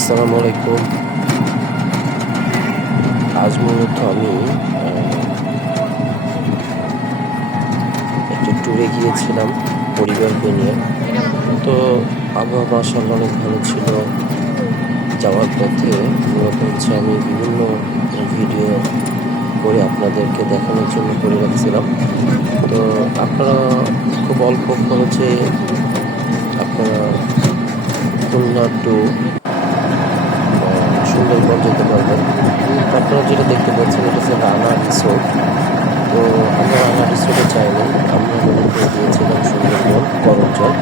আসসালামু আলাইকুম। আজ মূলত আমি একটা ট্যুরে গিয়েছিলাম পরিবারকে নিয়ে। তো আবহাওয়া মাশাআল্লাহ অনেক ভালো ছিল। যাওয়ার পথে মূলত আমি বিভিন্ন ভিডিও করে আপনাদেরকে দেখানোর জন্য করে রাখছিলাম। তো আপনারা খুব অল্প খরচে আপনারা খুলনা টু সুন্দরবন যেতে পারবেন। তো আপনারা যেটা দেখতে পাচ্ছেন এটা হচ্ছে রানা রিসোর্ট। তো আমরা রানা রিসোর্টে যাইনি, আমরা মূলত গিয়েছিলাম সুন্দরবন করমজল।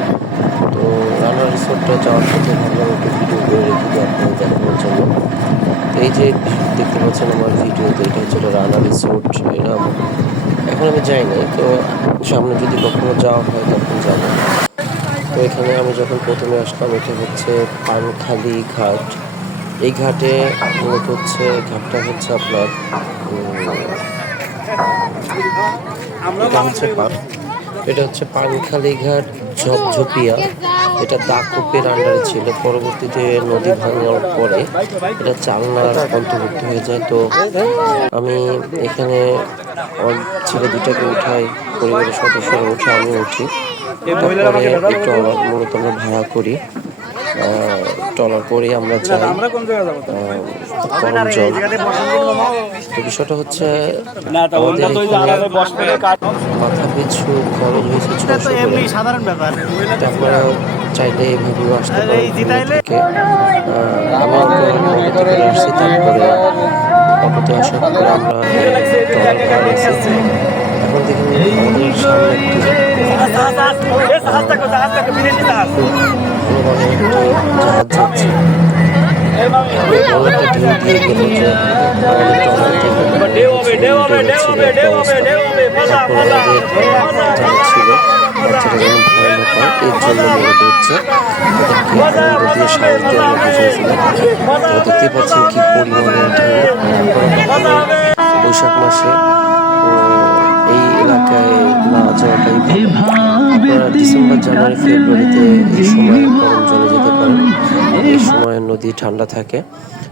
তো রানা রিসোর্টটা যাওয়ার পথে ভাবলাম একটু ভিডিও করে রেখে দিই আপনাদের দেখানোর জন্য। তো এই যে দেখতে পাচ্ছেন আমার ভিডিওতে, এটা হচ্ছে রানা রিসোর্ট। এটা এখন আমি যাই নাই, তো সামনে যদি কখনো যাওয়া হয় তখন যাব। তো এখানে আমি যখন প্রথমে আসলাম, এটা হচ্ছে পানখালি ঘাট। এই ঘাটে মূলত ঘাটটা হচ্ছে আপনার এটা হচ্ছে পানখালি ঘাট ঝপঝপিয়া। এটা দাকুপের আন্ডারে ছিল, পরবর্তীতে নদী ভাঙার পরে এটা চালনার অন্তর্ভুক্ত হয়ে যায়। তো আমি এখানে আমার ছেলে দুটাকে উঠাই, পরিবারের সদস্যরা উঠে, আমি উঠি। তারপরে এই ট্রলার মূলত আমরা ভাড়া করি। ট্রলার করে আমরা যাই করমজল। তো বিষয়টা হচ্ছে আমাদের এখানে মাথা পিছু খরচ হয়েছে 600 করে। তো আপনারা চাইলে এভাবেও আসতে পারেন খুলনা থেকে। আমি অটোতে করে আসছি, তারপরে অটোতে আসার পরে আমরা ট্রলার ভাড়া নিয়েছি। এখন দেখুন আমাদের সামনে একটি বড় একটি জাহাজ যাচ্ছে। বড় একটা ঢেউ দিয়ে গেল যে আমাদের ট্রলার থেকে উল্টে যাচ্ছিল একটা অবস্থা। তারপরে আমাদের যারা ছিল বাচ্চারা যেন ভয় না পায়, এর জন্য মূলত তাদেরকে আনন্দ দিয়ে সাহস দিয়ে আমরা বুঝিয়েছিলাম। তো দেখতেই পাচ্ছেন কি পরিমাণে ঢেউ। বৈশাখ মাসে এই এলাকায় না যাওয়াটাই ভালো। আপনারা ডিসেম্বর, জানুয়ারি, ফেব্রুয়ারিতে এই সময় গরম জলে যেতে পারেন। এই সময় নদী ঠান্ডা থাকে।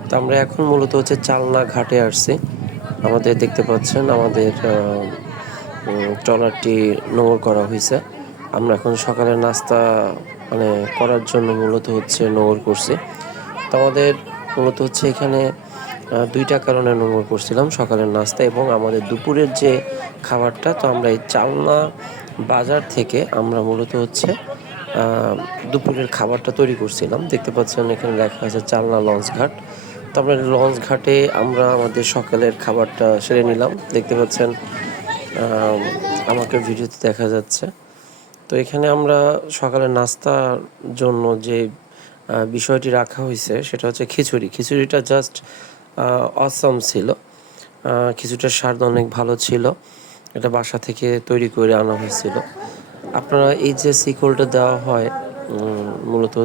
তো আমরা এখন মূলত চালনা ঘাটে আসছি। আমাদের দেখতে পাচ্ছেন আমাদের ট্রলারটি নোঙর করা হয়েছে। আমরা এখন সকালের নাস্তা করার জন্য মূলত নোঙর করছি। তো আমাদের মূলত এখানে দুইটা কারণে নোঙর করছিলাম, সকালের নাস্তা এবং আমাদের দুপুরের যে খাবারটা। তো আমরা এই চালনা বাজার থেকে আমরা মূলত দুপুরের খাবারটা তৈরি করছিলাম। দেখতে পাচ্ছেন এখানে লেখা আছে চালনা লঞ্চ ঘাট। তো আমরা লঞ্চ ঘাটে আমরা আমাদের সকালের খাবারটা সেরে নিলাম। দেখতে পাচ্ছেন আমাকে ভিডিওতে দেখা যাচ্ছে। তো এখানে আমরা সকালের নাস্তার জন্য যে বিষয়টি রাখা হয়েছে সেটা হচ্ছে খিচুড়ি। খিচুড়িটা জাস্ট অসাম ছিল। খিচুড়িটার স্বাদ অনেক ভালো ছিল। এটা বাসা থেকে তৈরি করে আনা হয়েছিল। আপনারা এই যে সিকলটা দেওয়া হয় মূলত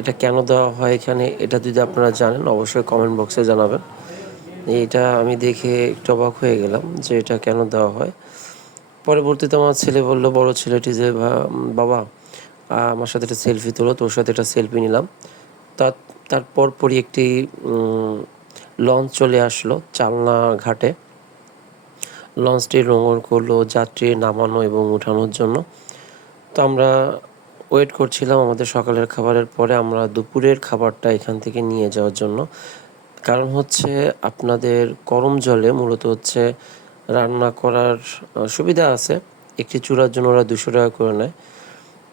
এটা কেন দেওয়া হয় এখানে, এটা যদি আপনারা জানেন অবশ্যই কমেন্ট বক্সে জানাবেন। এটা আমি দেখে একটু অবাক হয়ে গেলাম যে এটা কেন দেওয়া হয়। পরবর্তীতে আমার ছেলে বলল, বড় ছেলেটি, যে বাবা আমার সাথে একটা সেলফি তোলো। তোর সাথে একটা সেলফি নিলাম। তার পরপরই একটি লঞ্চ চলে আসলো চালনা ঘাটে। লঞ্চটি নোঙর করলো যাত্রী নামানো এবং উঠানোর জন্য। তো আমরা ওয়েট করছিলাম আমাদের সকালের খাবারের পরে আমরা দুপুরের খাবারটা এখান থেকে নিয়ে যাওয়ার জন্য। কারণ আপনাদের গরম জলে মূলত রান্না করার সুবিধা আছে। একটি চুলার জন্য ওরা 200 টাকা করে নেয়।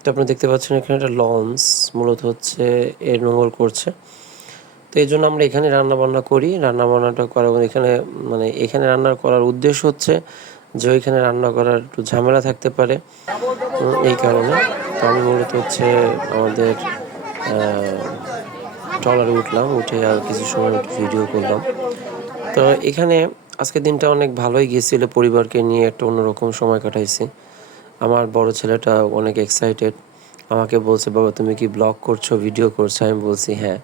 তো আপনি দেখতে পাচ্ছেন এখানে একটা লঞ্চ মূলত এর নোঙর করছে। তো এই জন্য আমরা এখানে রান্নাবান্না করি। রান্নাবান্নাটা করার এখানে রান্না করার উদ্দেশ্য যে ওইখানে রান্না করার একটু ঝামেলা থাকতে পারে, এই কারণে। তো আমি মূলত আমাদের ট্রলারে উঠলাম, উঠে আর কিছু সময় একটু ভিডিও করলাম। তো এখানে আজকের দিনটা অনেক ভালোই গিয়েছিল, পরিবারকে নিয়ে একটা অন্যরকম সময় কাটাইছি। আমার বড় ছেলেটা অনেক এক্সাইটেড, আমাকে বলছে, বাবা তুমি কি ব্লগ করছো, ভিডিও করছো? আমি বলছি হ্যাঁ।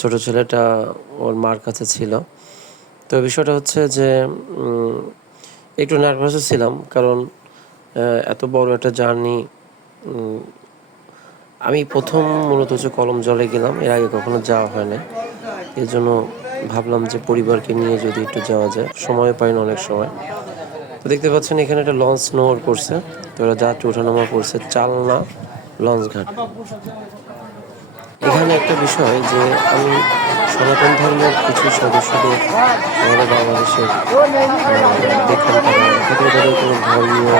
ছোট ছেলেটা ওর মার কাছে ছিল। তো বিষয়টা যে একটু নার্ভাসও ছিলাম, কারণ এত বড় একটা জার্নি আমি প্রথম মূলত হচ্ছে কলম জলে গেলাম, এর আগে কখনো যাওয়া হয় না। এর জন্য ভাবলাম যে পরিবারকে নিয়ে যদি একটু যাওয়া যায়, সময় পাই না অনেক সময়। তো দেখতে পাচ্ছেন এখানে একটা লঞ্চ নোঙর করছে, তো ওরা যাত্রী ওঠানামা করছে চালনা লঞ্চ ঘাট। এখানে একটা বিষয় যে আমি সনাতন ধর্মের কিছু সদস্যদের আমাদের বাংলাদেশের দেখলাম তারা হয়তো তাদের কোনো ধর্মীয়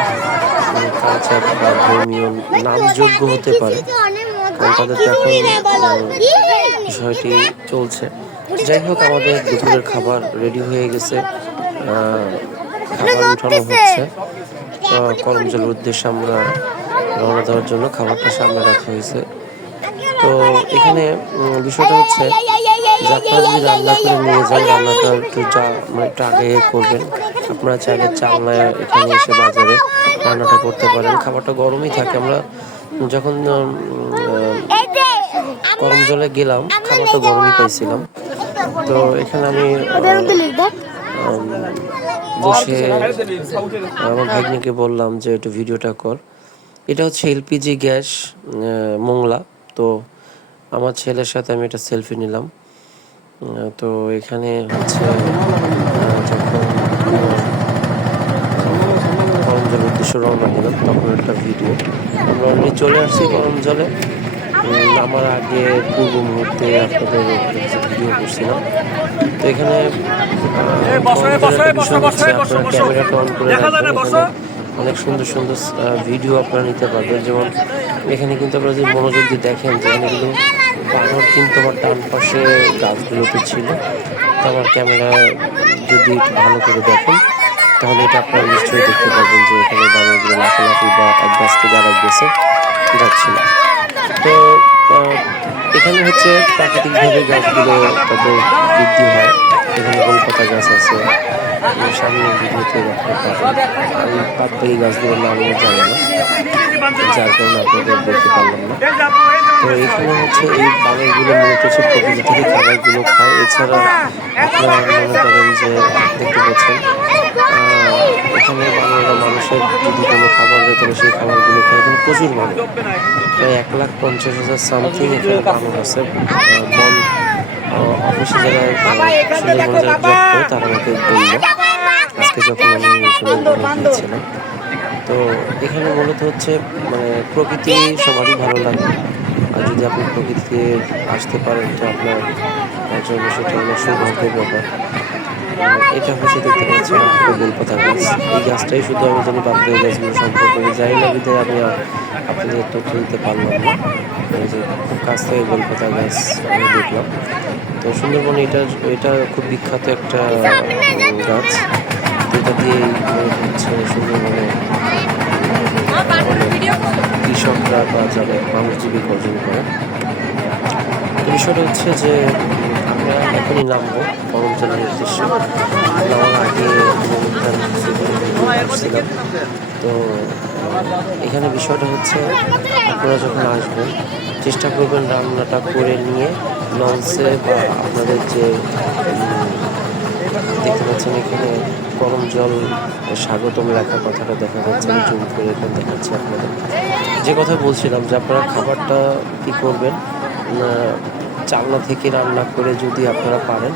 কালচার বা ধর্মীয় নামযোগ্য হতে পারে, কারণ তাদের তো এখন বিষয়টি চলছে। যাই হোক, আমাদের দুপুরের খাবার রেডি হয়ে গেছে, খাবার উঠানো হচ্ছে। করমজলের উদ্দেশ্যে আমরা রওনা দেওয়ার জন্য খাবারটা সামনে রাখা হয়েছে। তো এখানে বিষয়টা হচ্ছে যে আপনারা যদি রান্না করে নিয়ে যান, রান্নাটা একটু মানে একটু আগে করবেন। আপনারা চাইলে চালনায় এখানে এসে বাজারে রান্নাটা করতে পারেন, খাবারটা গরমই থাকে। আমরা যখন গরম জলে গেলাম খাবারটা গরমই পাইছিলাম। তো এখানে আমি বসে আমার ভাগ্নিকে বললাম যে একটু ভিডিওটা কর। এটা হচ্ছে এলপিজি গ্যাস মোংলা। তো আমার ছেলের সাথে আমি একটা সেলফি নিলাম। তো এখানে হচ্ছে যখন গরম জলের উদ্দেশ্যে রওনা দিলাম তখন একটা ভিডিও, আমরা অলরেডি চলে আসছি গরম জলে। আমার আগে পূর্ব মুহূর্তে আপনাদের ভিডিও করছিলাম। তো এখানে বিষয় হচ্ছে আপনারা ক্যামেরাটা অন করে রাখবেন, এখানে অনেক সুন্দর সুন্দর ভিডিও আপনারা নিতে পারবেন। যেমন এখানে কিন্তু আপনারা যদি মনোযোগ দিয়ে দেখেন যে এখানে কিন্তু বানর কিন্তু আমার ডান পাশে গাছগুলোতে ছিল। তো আমার ক্যামেরা যদি একটু ভালো করে দেখেন তাহলে এটা আপনারা নিশ্চয়ই দেখতে পারবেন যে এখানে বানরগুলো লাফালাফি বা এক গাছ থেকে আরেক গাছে যাচ্ছিল। তো এখানে হচ্ছে প্রাকৃতিকভাবে গাছগুলো তাদের বৃদ্ধি হয়। এখানে গোলপাতা গাছ আছে, সামনে ভিডিওতে দেখতে পাবেন। আমি বাদ বাকি গাছগুলোর নাম জানি না, যার কারণে আপনাদের বলতে পারলাম না। তো এখানে হচ্ছে এই বানরগুলো মূলত হচ্ছে প্রকৃতি থেকে খাবারগুলো খায়। এছাড়া আপনারা মনে করেন যে দেখতে পাচ্ছেন এখানে বানররা মানুষের যদি কোনো খাবার দেয় তাহলে সেই খাবারগুলো খায়। এখানে প্রচুর বানর, প্রায় 1,50,000 সামথিং এখানে বানর আছে। বন অফিসে যারা সুন্দরবনে যারা জব করে তারা আমাকে বললো আজকে যখন আমি সুন্দরবনে গিয়েছিলাম। তো এখানে মূলত হচ্ছে মানে প্রকৃতি সবারই ভালো লাগে, আর যদি আপনি প্রকৃতিতে আসতে পারেন তো আপনার জন্য সেটা অনেক সৌভাগ্যের ব্যাপার। এটা হচ্ছে দেখতে পাচ্ছি একটা গোলপাতা গাছ। এই গাছটাই শুধু আমি জানি, বাদ এই গাছগুলো সম্পর্কে আমি জানি না, বিধায় আমি আপনাদের তথ্য দিতে পারলাম না। এই যে খুব কাছ থেকে গোলপাতা গাছ আমি দেখলাম। তো সুন্দরবনে এটা খুব বিখ্যাত একটা গাছ। এটা দিয়ে হচ্ছে সুন্দরবনে কৃষকরা বা যারা মানুষ জীবিকা অর্জন করে। তো বিষয়টা হচ্ছে যে আমরা এখনই নামবো গরম জলের উদ্দেশ্যে। নামার আগে আসছিলাম। তো এখানে বিষয়টা হচ্ছে আপনারা যখন আসবেন চেষ্টা করবেন রান্নাটা করে নিয়ে লঞ্চে বা আপনাদের যে দেখতে পাচ্ছেন এখানে গরম জল স্বাগতম লেখা কথাটা দেখা যাচ্ছে, আমি জুম করে এখানে দেখাচ্ছি আপনাদের। যে কথা বলছিলাম যে আপনারা খাবারটা কি করবেন, চালনা থেকে রান্না করে যদি আপনারা পারেন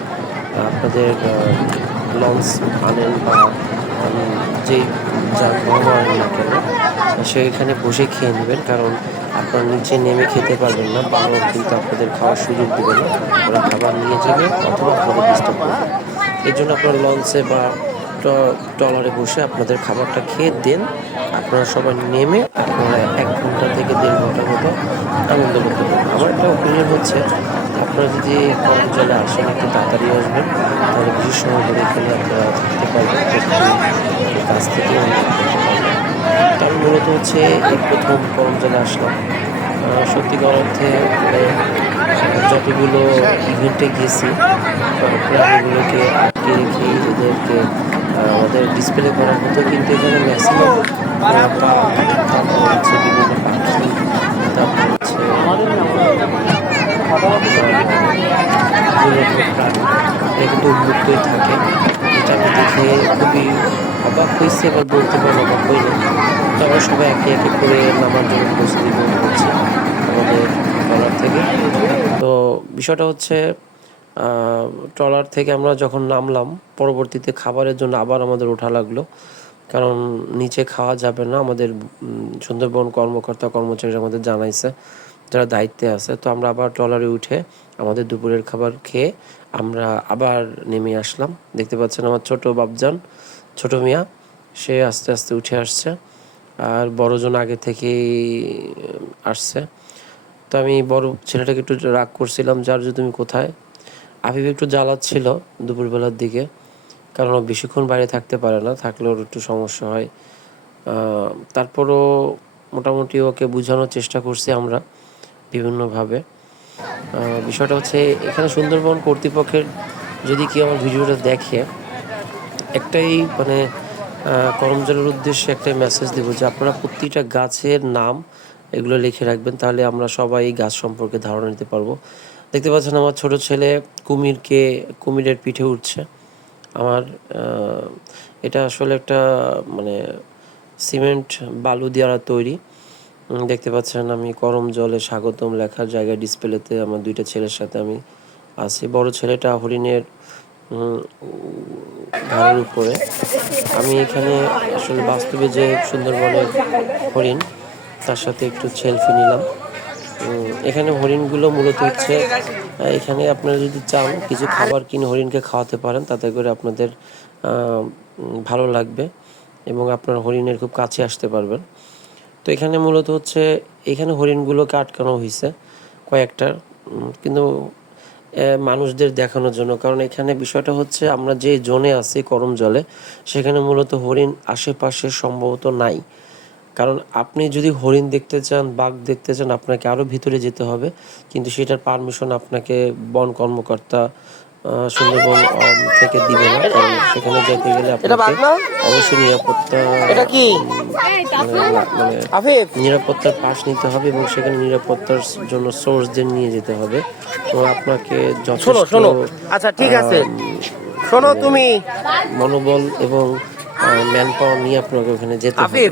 আপনাদের লঞ্চ আনেন বা যেই যানবাহন আনেন না কেন সেখানে বসে খেয়ে নেবেন, কারণ আপনারা নিচে নেমে খেতে পারবেন না। বানর কিন্তু আপনাদের খাওয়ার সুযোগ দেবে না, ওরা খাবার নিয়ে যাবে অথবা আপনাদের ডিস্টার্ব করবে। এই জন্য আপনারা লঞ্চে বা ট্রলারে বসে আপনাদের খাবারটা খেয়ে দেন। আপনারা সবাই নেমে আপনারা 1 ঘন্টা থেকে 1.5 ঘন্টার মতো আনন্দ করতে পারেন। আমার একটা ওপিনিয়ন হচ্ছে আপনারা যদি কম জলে আসেন একটু তাড়াতাড়ি আসবেন, তাহলে বেশি সময় ধরে এখানে আপনারা থাকতে পারবেন, কাছ থেকে অনুভব করতে পারবেন। তো আমি মূলত হচ্ছে এই প্রথম গরম জলে আসলাম। সত্যিকার অর্থে যতগুলো ইভেন্টে গেছি প্রাণীগুলোকে আটকে রেখে এদেরকে আমাদের ডিসপ্লে করা হতো, কিন্তু এখানে ম্যাক্সিমাম তারপর হচ্ছে বিভিন্ন পাখি, তারপর হচ্ছে প্রাণী এটা কিন্তু উন্মুক্তই থাকে। এটা আমি দেখে খুবই অবাক হয়েছে, এবার বলতে পারেন অবাক হইনি। তো আমরা সবাই একে একে করে নামার জন্য প্রস্তুতি গ্রহণ করছি। আমাদের ট্রলার থেকে। তো বিষয়টা হচ্ছে ট্রলার থেকে আমরা যখন নামলাম, পরবর্তীতে খাবারের জন্য আবার আমাদের ওঠা লাগলো, কারণ নিচে খাওয়া যাবে না। আমাদের সুন্দরবন কর্মকর্তা কর্মচারীরা আমাদের জানাইছে, যারা দায়িত্বে আছে। তো আমরা আবার ট্রলারে উঠে আমাদের দুপুরের খাবার খেয়ে আমরা আবার নেমে আসলাম। দেখতে পাচ্ছেন আমার ছোট বাপজান, ছোট মিয়া, সে আস্তে আস্তে উঠে আসছে, আর বড়জন আগে থেকেই আসছে। তো আমি বড় ছেলেটাকে একটু রাগ করছিলাম, যার যে তুমি কোথায়। আফিফ একটু জ্বালাচ্ছিল দুপুরবেলার দিকে, কারণ ও বেশিক্ষণ বাইরে থাকতে পারে না, থাকলে ওর একটু সমস্যা হয়। তারপরও মোটামুটি ওকে বোঝানোর চেষ্টা করছি আমরা বিভিন্নভাবে। বিষয়টা হচ্ছে এখানে সুন্দরবন কর্তৃপক্ষের, যদি কেউ আমার ভিডিওটা দেখে, একটাই মানে করমজলের উদ্দেশ্যে একটাই মেসেজ দেবো যে আপনারা প্রতিটা গাছের নাম এগুলো লিখে রাখবেন, তাহলে আমরা সবাই এই গাছ সম্পর্কে ধারণা নিতে পারবো। দেখতে পাচ্ছেন আমার ছোট ছেলে কুমিরের পিঠে উঠছে। আমার এটা আসলে একটা মানে সিমেন্ট বালু দ্বারা তৈরি। দেখতে পাচ্ছেন আমি করম জলে স্বাগতম লেখার জায়গায় ডিসপ্লেতে আমার দুইটা ছেলের সাথে আমি আছি। বড় ছেলেটা হরিণের ঘাড়ের উপরে। আমি এখানে আসলে বাস্তবে যে সুন্দরবনের হরিণ, তার সাথে একটু সেলফি নিলাম। এখানে হরিণগুলো মূলত হচ্ছে, এখানে আপনারা যদি চান কিছু খাবার কিনে হরিণকে খাওয়াতে পারেন, তাতে করে আপনাদের ভালো লাগবে এবং আপনার হরিণের খুব কাছে আসতে পারবেন। তো এখানে মূলত হচ্ছে এখানে হরিণগুলোকে আটকানো হয়েছে কয়েকটা, কিন্তু মানুষদের দেখানোর জন্য। কারণ এখানে বিষয়টা হচ্ছে আমরা যে জোনে আছি করম জলে, সেখানে মূলত হরিণ আশেপাশে সম্ভবত নাই। কারণ আপনি যদি হরিণ দেখতে চান, বাঘ দেখতে চান, আপনাকে আরও ভিতরে যেতে হবে, কিন্তু সেটার পারমিশন আপনাকে বন কর্মকর্তা সুন্দরবন থেকে দিবে না। কারণ সেখানে যেতে গেলে আপনাকে অবশ্যই নিরাপত্তার পাশ নিতে হবে এবং সেখানে নিরাপত্তার জন্য সোর্সদের নিয়ে যেতে হবে। তো আপনাকে যথেষ্ট আচ্ছা ঠিক আছে, শোনো তুমি মনোবল এবং ম্যান পাওয়ার নিয়ে আপনাকে ওখানে যেতে হবে।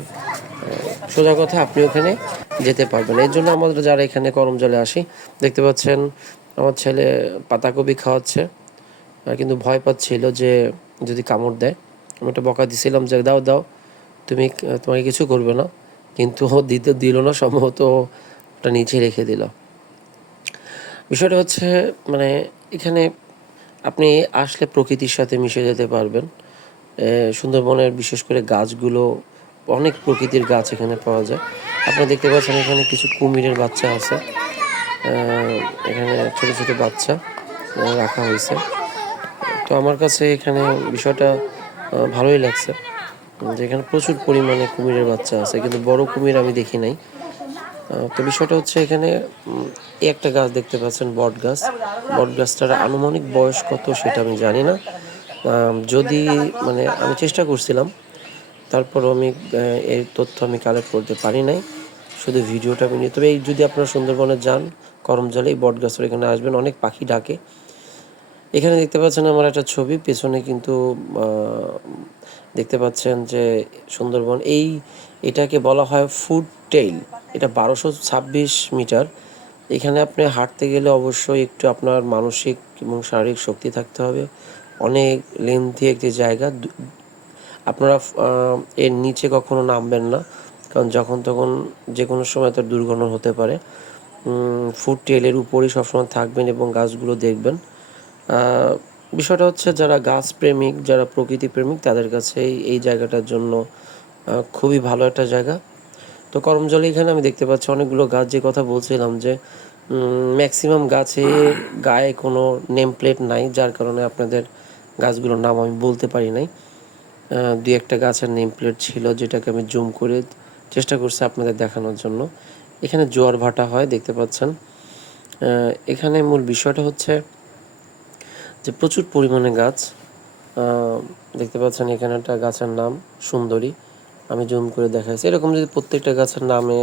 সোজা কথা, আপনি ওখানে যেতে পারবেন। এর জন্য আমরা যারা এখানে করমজলে আসি, দেখতে পাচ্ছেন আমার ছেলে পাতাকপি খাওয়াচ্ছে, কিন্তু ভয় পাচ্ছিল যে যদি কামড় দেয়। আমি একটা বকা দিছিলাম যে দাও দাও, তোমাকে কিছু করবে না, কিন্তু ও দিল না, সম্ভবত ওটা নিচে রেখে দিল। বিষয়টা হচ্ছে মানে এখানে আপনি আসলে প্রকৃতির সাথে মিশে যেতে পারবেন। সুন্দরবনের বিশেষ করে গাছগুলো, অনেক প্রকৃতির গাছ এখানে পাওয়া যায়। আপনারা দেখতে পাচ্ছেন এখানে কিছু কুমিরের বাচ্চা আছে, এখানে ছোট ছোট বাচ্চা রাখা হয়েছে। তো আমার কাছে এখানে বিষয়টা ভালোই লাগছে যে এখানে প্রচুর পরিমাণে কুমিরের বাচ্চা আছে, কিন্তু বড় কুমির আমি দেখি নাই। তো বিষয়টা হচ্ছে এখানে একটা গাছ দেখতে পাচ্ছেন, বট গাছ। বট গাছটার আনুমানিক বয়স কত সেটা আমি জানি না, যদি মানে আমি চেষ্টা করছিলাম, তারপরও আমি এর তথ্য আমি কালেক্ট করতে পারি নাই, শুধু ভিডিওটা আমি নিয়ে। তবে এই যদি আপনারা সুন্দরবনে যান করমজলে, এই বট গাছের এখানে আসবেন, অনেক পাখি ডাকে। এখানে দেখতে পাচ্ছেন আমার একটা ছবি, পেছনে কিন্তু দেখতে পাচ্ছেন যে সুন্দরবন, এটাকে বলা হয় ফুট টেইল। এটা 1226 মিটার। এখানে আপনি হাঁটতে গেলে অবশ্যই একটু আপনার মানসিক এবং শারীরিক শক্তি থাকতে হবে। অনেক লেন্থি একটি জায়গা। আপনারা এর নিচে কখনো নামবেন না, কারণ যখন তখন যে কোনো সময় তার দুর্ঘটনা হতে পারে। ফুট টেইলের উপরেই সবসময় থাকবেন এবং গাছগুলো দেখবেন। বিষয়টা হচ্ছে যারা গাছ প্রেমিক, যারা প্রকৃতি প্রেমিক, তাদের কাছে এই জায়গাটার জন্য খুবই ভালো একটা জায়গা। তো করমজলে এখানে আমি দেখতে পাচ্ছি অনেকগুলো গাছ, যে কথা বলছিলাম যে ম্যাক্সিমাম গাছের গায়ে কোনো নেম প্লেট নাই, যার কারণে আপনাদের গাছগুলোর নাম আমি বলতে পারি নাই। দুই একটা গাছের নেম প্লেট ছিল, যেটাকে আমি জুম করে চেষ্টা করছি আপনাদের দেখানোর জন্য। এখানে জোয়ার ভাটা হয়, দেখতে পাচ্ছেন। এখানে মূল বিষয়টা হচ্ছে যে প্রচুর পরিমাণে গাছ দেখতে পাচ্ছেন। এখানে একটা গাছের নাম সুন্দরী, আমি জুম করে দেখাচ্ছি। এরকম যদি প্রত্যেকটা গাছের নামে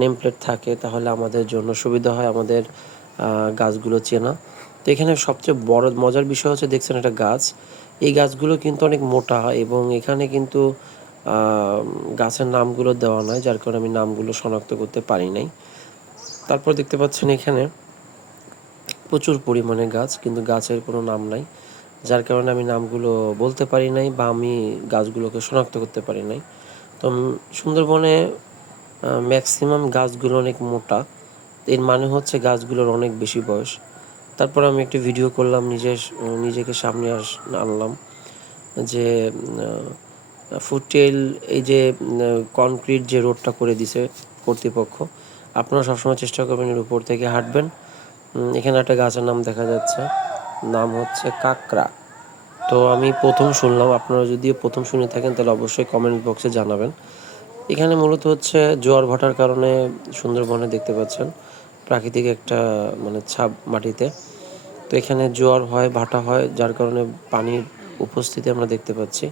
নেম প্লেট থাকে, তাহলে আমাদের জন্য সুবিধা হয় আমাদের গাছগুলো চেনা। তো এখানে সবচেয়ে বড় মজার বিষয় হচ্ছে, দেখছেন একটা গাছ, এই গাছগুলো কিন্তু অনেক মোটা এবং এখানে কিন্তু গাছের নামগুলো দেওয়া নয়, যার কারণে আমি নামগুলো শনাক্ত করতে পারি নাই। তারপর দেখতে পাচ্ছেন এখানে প্রচুর পরিমাণে গাছ, কিন্তু গাছের কোনো নাম নাই, যার কারণে আমি নামগুলো বলতে পারি নাই বা আমি গাছগুলোকে শনাক্ত করতে পারি নাই। তো সুন্দরবনে ম্যাক্সিমাম গাছগুলো অনেক মোটা, এর মানে হচ্ছে গাছগুলোর অনেক বেশি বয়স। তারপর আমি একটি ভিডিও করলাম, নিজেকে সামনে আনলাম যে ফুটেল এই যে কনক্রিট যে রোডটা করে দিছে কর্তৃপক্ষ, আপনারা সবসময় চেষ্টা করবেন এর উপর থেকে হাঁটবেন। এখানে একটা গাছের নাম দেখা যাচ্ছে, নাম হচ্ছে কাকড়া। তো আমি প্রথম শুনলাম, আপনারা যদি প্রথম শুনে থাকেন তাহলে অবশ্যই কমেন্ট বক্সে জানাবেন। এখানে মূলত হচ্ছে জোয়ার ভাটার কারণে সুন্দরবনে দেখতে পাচ্ছেন প্রাকৃতিক একটা মানে ছাপ মাটিতে, তো এখানে জোয়ার হয়, ভাটা হয়, যার কারণে পানির উপস্থিতি আমরা দেখতে পাচ্ছি।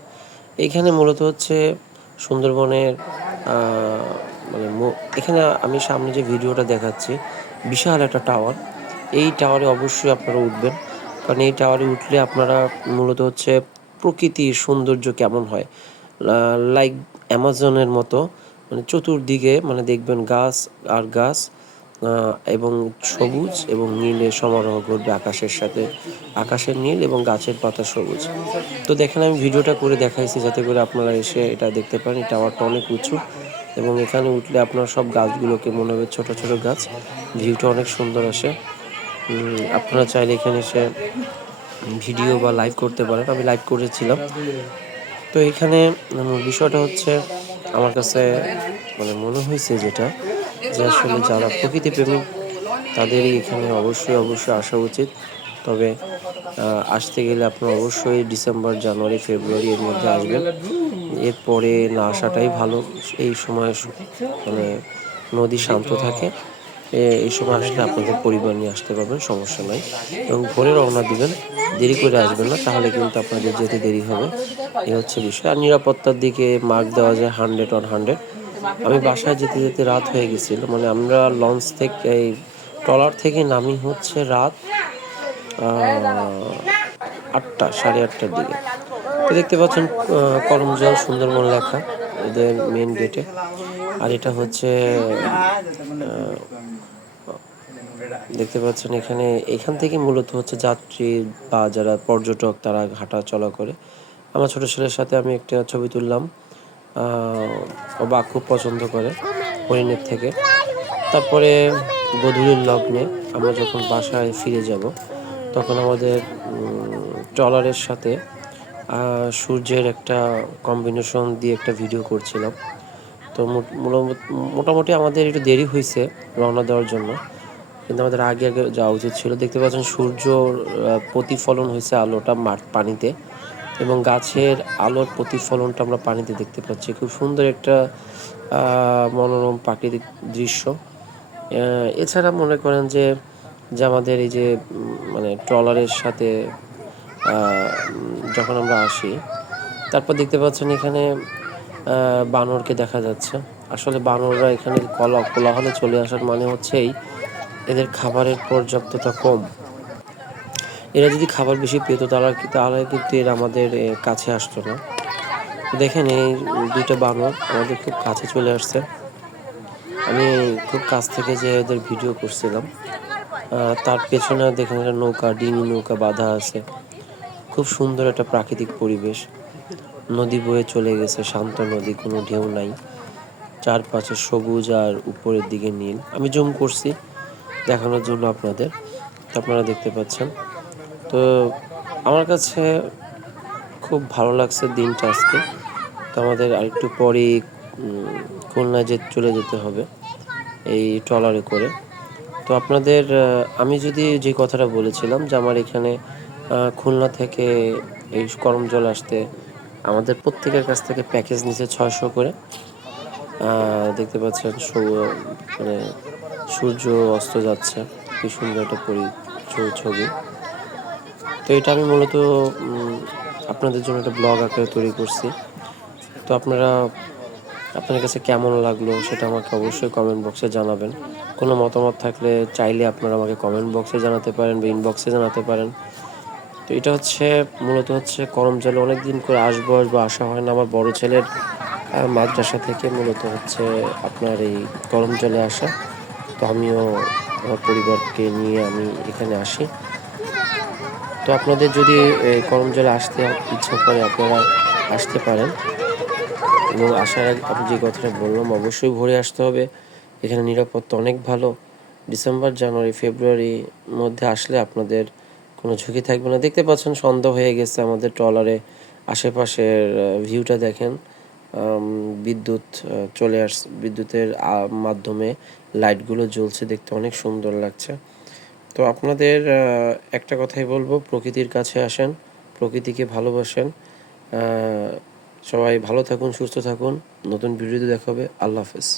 এইখানে মূলত হচ্ছে সুন্দরবনের মানে এখানে আমি সামনে যে ভিডিওটা দেখাচ্ছি বিশাল একটা টাওয়ার, এই টাওয়ারে অবশ্যই আপনারা উঠবেন, কারণ এই টাওয়ারে উঠলে আপনারা মূলত হচ্ছে প্রকৃতির সৌন্দর্য কেমন হয়, লাইক অ্যামাজনের মতো, মানে চতুর্দিকে মানে দেখবেন গাছ আর গাছ, এবং সবুজ এবং নীলের সমারোহ ঘটবে আকাশের সাথে, আকাশের নীল এবং গাছের পাতা সবুজ। তো দেখেন আমি ভিডিওটা করে দেখাইছি যাতে করে আপনারা এসে এটা দেখতে পারেন। এই টাওয়ারটা অনেক উঁচু এবং এখানে উঠলে আপনার সব গাছগুলোকে মনে হবে ছোট ছোট গাছ, ভিউটা অনেক সুন্দর আসে। আপনারা চাইলে এখানে এসে ভিডিও বা লাইভ করতে পারেন, আমি লাইভ করেছিলাম। তো এখানে বিষয়টা হচ্ছে আমার কাছে মানে মনে হয়েছে যেটা, যে আসলে যারা প্রকৃতি প্রেমিক তাদেরই এখানে অবশ্যই আসা উচিত। তবে আসতে গেলে আপনারা অবশ্যই ডিসেম্বর, জানুয়ারি, ফেব্রুয়ারি এর মধ্যে আসবেন, এরপরে না আসাটাই ভালো। এই সময় মানে নদী শান্ত থাকে, এই সময় আসলে আপনাদের পরিবার নিয়ে আসতে পারবেন, সমস্যা নাই, এবং ভোরে রওনা দিবেন, দেরি করে আসবেন না, তাহলে কিন্তু আপনাদের যেতে দেরি হবে। এই হচ্ছে বিষয়। আর নিরাপত্তার দিকে মার্ক দেওয়া যায় 100/100। আমি বাসায় যেতে যেতে রাত হয়ে গেছিল, মানে আমরা লঞ্চ থেকে এই ট্রলার থেকে নামি হচ্ছে রাত 8টা, 8:30টার দিকে। তো দেখতে পাচ্ছেন করমজল সুন্দরবন লেখা এদের মেন গেটে। আর এটা হচ্ছে দেখতে পাচ্ছেন এখান থেকে মূলত হচ্ছে যাত্রী বা যারা পর্যটক তারা হাঁটা চলা করে। আমার ছোট ছেলের সাথে আমি একটা ছবি তুললাম, ও বা খুব পছন্দ করে হরিণের থেকে। তারপরে গোধূলির লগ্নে আমরা যখন বাসায় ফিরে যাব তখন আমাদের ট্রলারের সাথে সূর্যের একটা কম্বিনেশন দিয়ে একটা ভিডিও করছিলাম। তো মোটামুটি আমাদের একটু দেরি হয়েছে রওনা দেওয়ার জন্য, কিন্তু আমাদের আগে যাওয়া উচিত ছিল। দেখতে পাচ্ছেন সূর্যর প্রতিফলন হয়েছে আলোটা পানিতে, এবং গাছের আলোর প্রতিফলনটা আমরা পানিতে দেখতে পাচ্ছি। খুব সুন্দর একটা মনোরম প্রাকৃতিক দৃশ্য। এছাড়া মনে করেন যে আমাদের এই যে মানে ট্রলারের সাথে যখন আমরা আসি, তারপর দেখতে পাচ্ছেন এখানে বানরকে দেখা যাচ্ছে। আসলে বানররা এখানে কোলাহলে চলে আসার মানে হচ্ছেই এদের খাবারের পর্যাপ্ততা কম। এরা যদি খাবার বেশি পেত তাহলে কিন্তু এরা আমাদের কাছে আসতো না। দেখেন এই দুইটা বানর আমাদের খুব কাছে চলে আসছে, আমি খুব কাছ থেকে যে এদের ভিডিও করছিলাম। তার পেছনে দেখেন একটা নৌকা, ডিঙি নৌকা বাঁধা আছে। খুব সুন্দর একটা প্রাকৃতিক পরিবেশ, নদী বয়ে চলে গেছে, শান্ত নদী, কোনো ঢেউ নাই, চারপাশে সবুজ আর উপরের দিকে নীল। আমি জুম করছি দেখানোর জন্য আপনাদের, আপনারা দেখতে পাচ্ছেন। তো আমার কাছে খুব ভালো লাগছে দিনটা আজকে। তো আমাদের আরেকটু পরেই খুলনা চলে যেতে হবে এই ট্রলারে করে। তো আপনাদের আমি যদি যে কথাটা বলেছিলাম যে আমার এখানে খুলনা থেকে এই করমজল আসতে আমাদের প্রত্যেকের কাছ থেকে প্যাকেজ নিচে 600 করে। দেখতে পাচ্ছেন মানে সূর্য অস্ত যাচ্ছে, কি সুন্দর একটা ছবি। তো এটা আমি মূলত আপনাদের জন্য একটা ব্লগ আকারে তৈরি করছি। তো আপনার কাছে কেমন লাগলো সেটা আমাকে অবশ্যই কমেন্ট বক্সে জানাবেন। কোনো মতামত থাকলে চাইলে আপনারা আমাকে কমেন্ট বক্সে জানাতে পারেন বা ইনবক্সে জানাতে পারেন। তো এটা হচ্ছে মূলত হচ্ছে করমজলে অনেক দিন করে আসবো আসা হয় না। আমার বড় ছেলের মাদ্রাসা থেকে মূলত হচ্ছে আপনার এই করমজলে আসা। তো আমিও আমার পরিবারকে নিয়ে আমি এখানে আসি। তো আপনাদের যদি করমজলে আসতে ইচ্ছা করে আপনারা আসতে পারেন, এবং আসার আগে আমি যে কথাটা বললাম অবশ্যই ভোরে আসতে হবে। এখানে নিরাপত্তা অনেক ভালো। ডিসেম্বর, জানুয়ারি, ফেব্রুয়ারির মধ্যে আসলে আপনাদের কোনো ঝুঁকি থাকবে না। দেখতে পাচ্ছেন সন্ধ্যা হয়ে গেছে আমাদের ট্রলারে। আশেপাশের ভিউটা দেখেন। বিদ্যুৎ চলে আসছে, বিদ্যুতের মাধ্যমে লাইটগুলো জ্বলছে, দেখতে অনেক সুন্দর লাগছে। তো আপনাদের একটা কথাই বলবো, প্রকৃতির কাছে আসেন, প্রকৃতিকে ভালোবাসেন। সবাই ভালো থাকুন, সুস্থ থাকুন। নতুন ভিডিওতে দেখা হবে। আল্লাহ হাফেজ।